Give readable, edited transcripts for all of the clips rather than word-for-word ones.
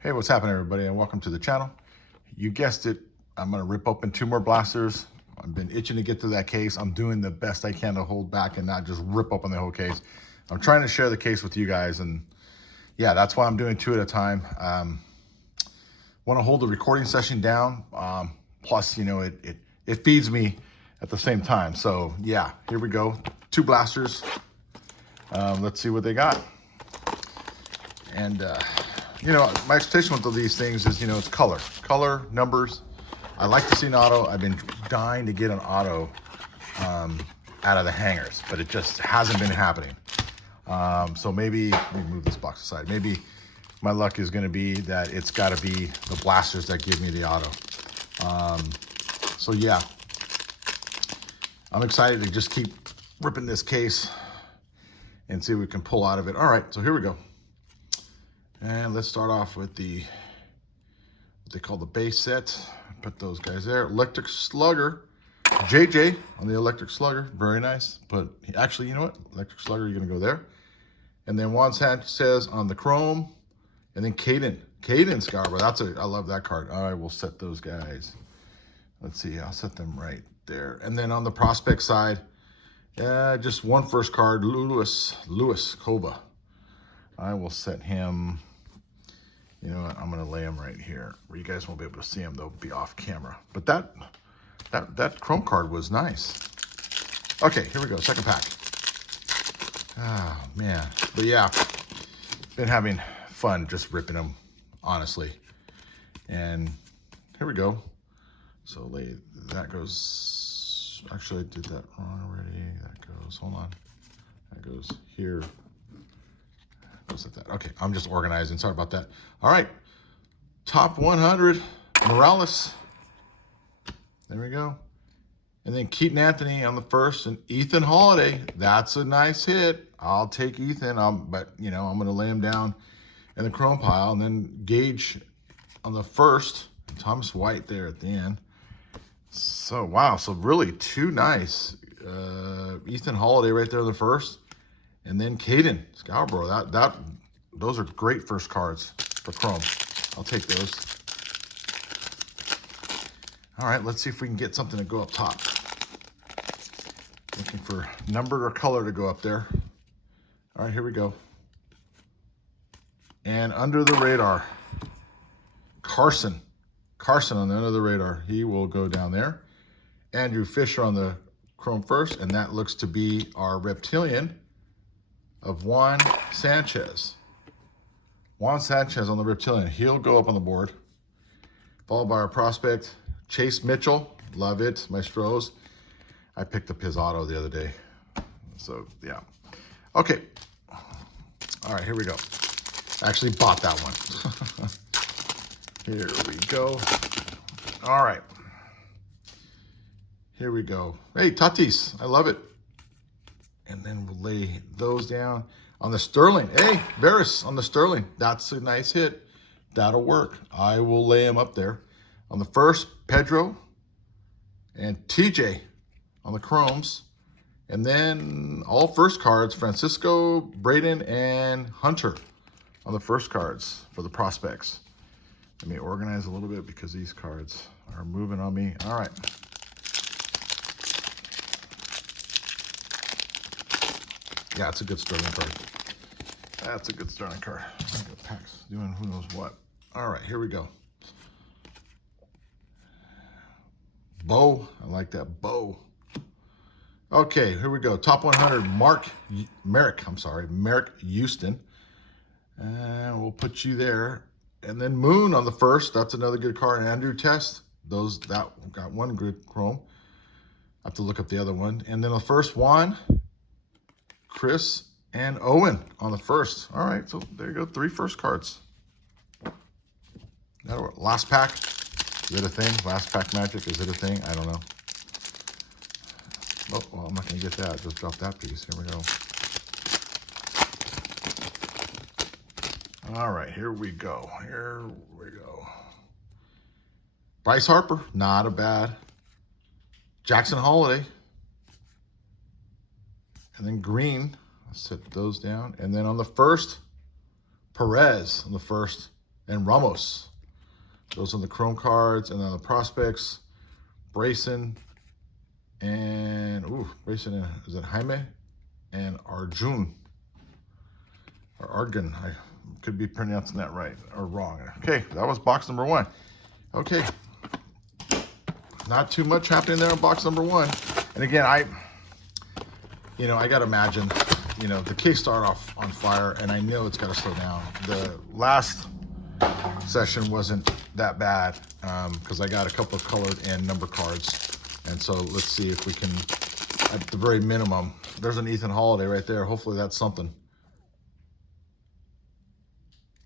Hey, what's happening, everybody, and welcome to the channel. You guessed it, I'm going to rip open 2 more blasters. I've been itching to get to that case. I'm doing the best I can to hold back and not just rip open the whole case. I'm trying to share the case with you guys, and yeah, that's why I'm doing 2 at a time. Want to hold the recording session down. Plus, you know, it feeds me at the same time. So yeah, here we go. 2 blasters. Let's see what they got. And you know, my expectation with these things is, you know, it's color, numbers. I like to see an auto. I've been dying to get an auto out of the hangers, but it just hasn't been happening. So maybe, let me move this box aside. Maybe my luck is gonna be that it's gotta be the blasters that give me the auto. So yeah, I'm excited to just keep ripping this case and see what we can pull out of it. All right, so here we go. And let's start off with the, what they call the base set. Put those guys there. Electric Slugger, JJ on the Electric Slugger, very nice. But actually, you know what? Electric Slugger, you're gonna go there. And then Juan Sanchez on the Chrome, and then Caden Scarborough. I love that card. I will set those guys. Let's see, I'll set them right there. And then on the prospect side, just one first card, Lewis Kova. I will set him. You know what? I'm gonna lay them right here where you guys won't be able to see them. They'll be off camera. But that Chrome card was nice. Okay, here we go. Second pack. Oh man, but yeah, been having fun just ripping them, honestly. And here we go. So that goes. Actually, I did that wrong already. That goes. Hold on. That goes here. Like that. Okay, I'm just organizing. Sorry about that. All right, top 100, Morales. There we go. And then Keaton Anthony on the first, and Ethan Holiday. That's a nice hit. I'll take Ethan. But you know, I'm going to lay him down in the Chrome pile, and then Gage on the first. Thomas White there at the end. So wow, so really 2 nice. Ethan Holiday right there in the first. And then Caden Scarborough, those are great first cards for Chrome. I'll take those. All right, let's see if we can get something to go up top. Looking for numbered or color to go up there. All right, here we go. And under the radar, Carson on the under the radar. He will go down there. Andrew Fisher on the Chrome first, and that looks to be our Reptilian of Juan Sanchez. Juan Sanchez on the Reptilian. He'll go up on the board. Followed by our prospect, Chase Mitchell. Love it, Maestros. I picked up his auto the other day. So, yeah. Okay. All right, here we go. I actually bought that one. Here we go. All right. Here we go. Hey, Tatis. I love it. And then we'll lay those down on the Sterling. Hey, Varys on the Sterling. That's a nice hit. That'll work. I will lay him up there. On the first, Pedro and TJ on the Chromes. And then all first cards, Francisco, Braden, and Hunter on the first cards for the prospects. Let me organize a little bit because these cards are moving on me. All right. Yeah, it's a good Sterling card. That's a good Sterling card. Packs doing who knows what. All right, here we go. Bo, I like that. Bo. Okay, here we go. Top 100, Merrick Houston. And we'll put you there. And then Moon on the first. That's another good card. Andrew Test. That got one good Chrome. I have to look up the other one. And then the first one, Chris and Owen on the first. All right, so there you go. 3 first cards. That'll work. Last pack. Is it a thing? Last pack magic. Is it a thing? I don't know. Oh, well, I'm not going to get that. Just drop that piece. Here we go. All right, here we go. Here we go. Bryce Harper. Not a bad. Jackson Holiday. And then green, I'll set those down. And then on the first, Perez on the first. and Ramos. Those are the chrome cards. And then the prospects, Brayson and, Brayson, is it Jaime? And Arjun. Or Argun. I could be pronouncing that right or wrong. Okay, that was box number 1. Okay. Not too much happening there on box number 1. And again, I got to imagine, the case started off on fire, and I know it's got to slow down. The last session wasn't that bad because I got a couple of colored and number cards. And so let's see if we can, at the very minimum, there's an Ethan Holiday right there. Hopefully that's something.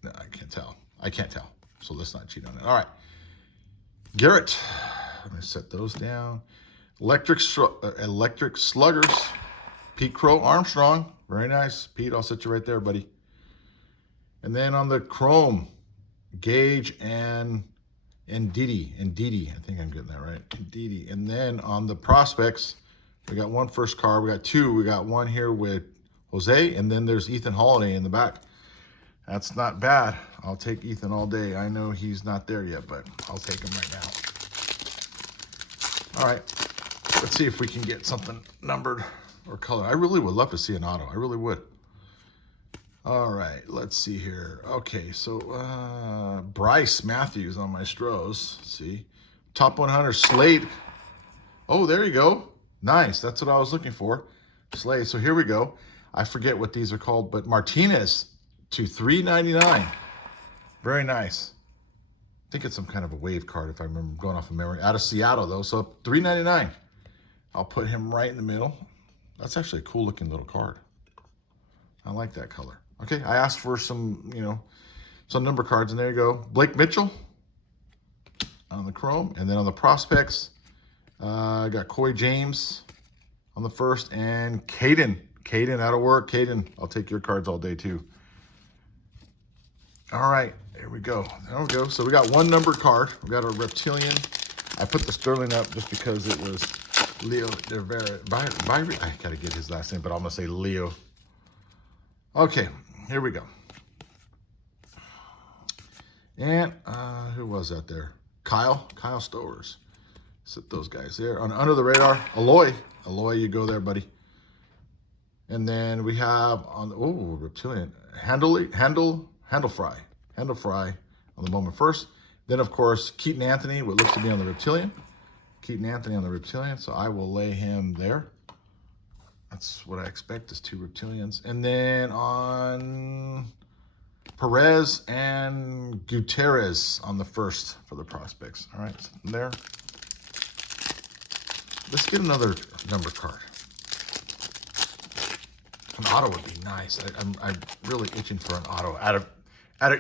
No, I can't tell. I can't tell. So let's not cheat on it. All right. Garrett. Let me set those down. Electric Sluggers. Pete Crow Armstrong. Very nice. Pete, I'll set you right there, buddy. And then on the chrome, Gage and Ndidi. I think I'm getting that right. Ndidi. And then on the prospects, we got one first card. We got 2. We got one here with Jose, and then there's Ethan Holiday in the back. That's not bad. I'll take Ethan all day. I know he's not there yet, but I'll take him right now. All right. Let's see if we can get something numbered or colored. I really would love to see an auto. I really would. All right, let's see here. Okay, so Bryce Matthews on my Stros. Let's see. Top 100 Slade. Oh, there you go. Nice. That's what I was looking for. Slade. So here we go. I forget what these are called, but Martinez to $3.99. Very nice. I think it's some kind of a wave card if I remember going off of memory. Out of Seattle, though. So $3.99. I'll put him right in the middle. That's actually a cool looking little card. I like that color. Okay, I asked for some, some number cards, and there you go. Blake Mitchell on the chrome, and then on the prospects, I got Coy James on the first, and Caden. Caden out of work. Caden, I'll take your cards all day too. All right, here we go. There we go. So we got one numbered card. We got a Reptilian. I put the Sterling up just because it was Leo Rivera. I gotta get his last name, but I'm gonna say Leo. Okay, here we go. And who was that there? Kyle Stowers. Set those guys there. Under the radar, Aloy, you go there, buddy. And then we have on Reptilian, Handle Fry on the moment first. Then of course Keaton Anthony, what looks to be on the Reptilian. So I will lay him there. That's what I expect is 2 Reptilians. And then on Perez and Gutierrez on the first for the prospects. All right, so there. Let's get another number card. An auto would be nice. I'm really itching for an auto out of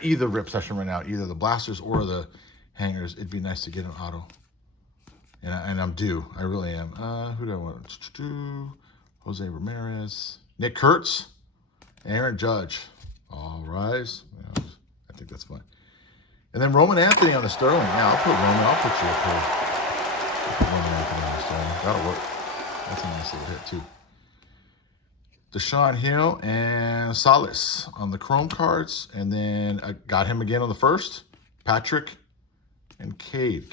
either rip session right now, either the blasters or the hangers. It'd be nice to get an auto. And I'm due. I really am. Who do I want? Jose Ramirez, Nick Kurtz, Aaron Judge. All rise. Yeah, I think that's fine. And then Roman Anthony on the Sterling. Yeah, I'll put Roman. I'll put you up here. I'll put Roman Anthony on the Sterling. That'll work. That's a nice little hit too. Deshaun Hill and Salas on the chrome cards. And then I got him again on the first. Patrick and Cade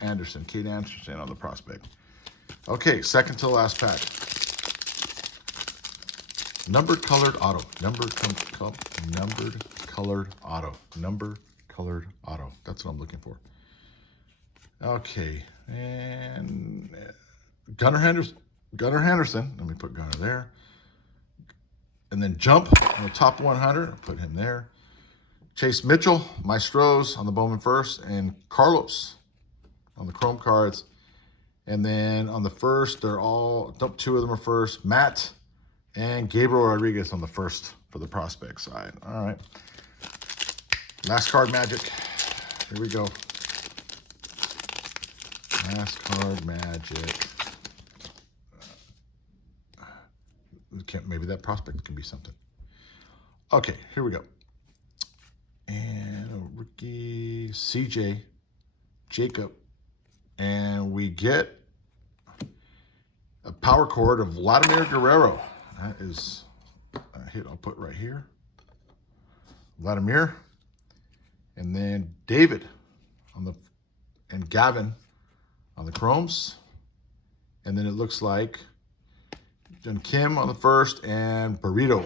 Anderson on the prospect. Okay, second to the last pack. Numbered colored auto. Numbered colored auto. That's what I'm looking for. Okay, and Gunnar Henderson. Let me put Gunnar there. And then Jump on the top 100. I'll put him there. Chase Mitchell, Maestros on the Bowman first, and Carlos on the chrome cards. And then on the first, 2 of them are first. Matt and Gabriel Rodriguez on the first for the prospect side. All right. Last card magic. Here we go. Last card magic. Maybe that prospect can be something. Okay, here we go. And a rookie, CJ, Jacob. And we get a power chord of Vladimir Guerrero. That is a hit I'll put right here. Vladimir, And then David and Gavin on the chromes. And then it looks like John Kim on the first and Brito.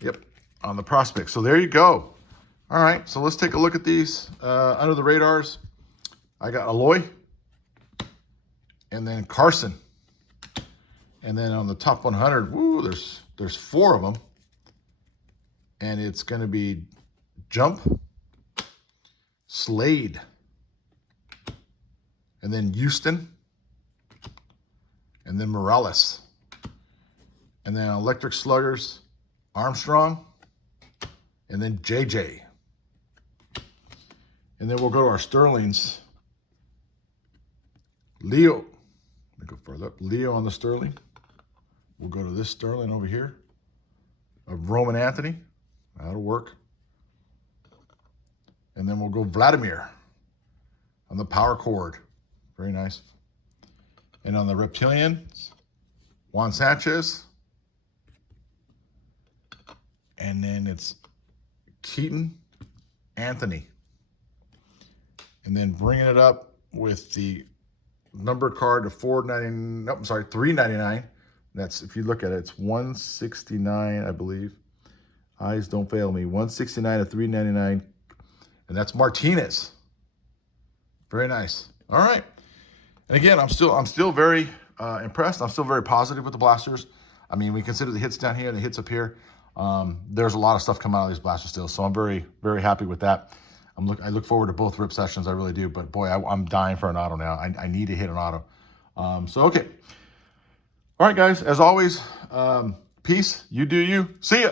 Yep, on the prospect. So there you go. All right, so let's take a look at these under the radars. I got Aloy, and then Carson, and then on the top 100, woo, there's 4 of them, and it's going to be Jump, Slade, and then Houston, and then Morales, and then Electric Sluggers, Armstrong, and then JJ. And then we'll go to our Sterlings. Leo, let me go further up. Leo on the Sterling. We'll go to this Sterling over here of Roman Anthony. That'll work. And then we'll go Vladimir on the power cord. Very nice. And on the Reptilian, Juan Sanchez. And then it's Keaton Anthony. And then bringing it up with the number card to $3.99. That's, if you look at it, it's $169, I believe. Eyes don't fail me. $169 to $3.99. And that's Martinez. Very nice. All right. And again, I'm still very impressed. I'm still very positive with the blasters. I mean, we consider the hits down here and the hits up here. There's a lot of stuff coming out of these blasters still. So I'm very, very happy with that. I look forward to both rip sessions. I really do. But boy, I'm dying for an auto now. I need to hit an auto. Okay. All right, guys. As always, peace. You do you. See ya.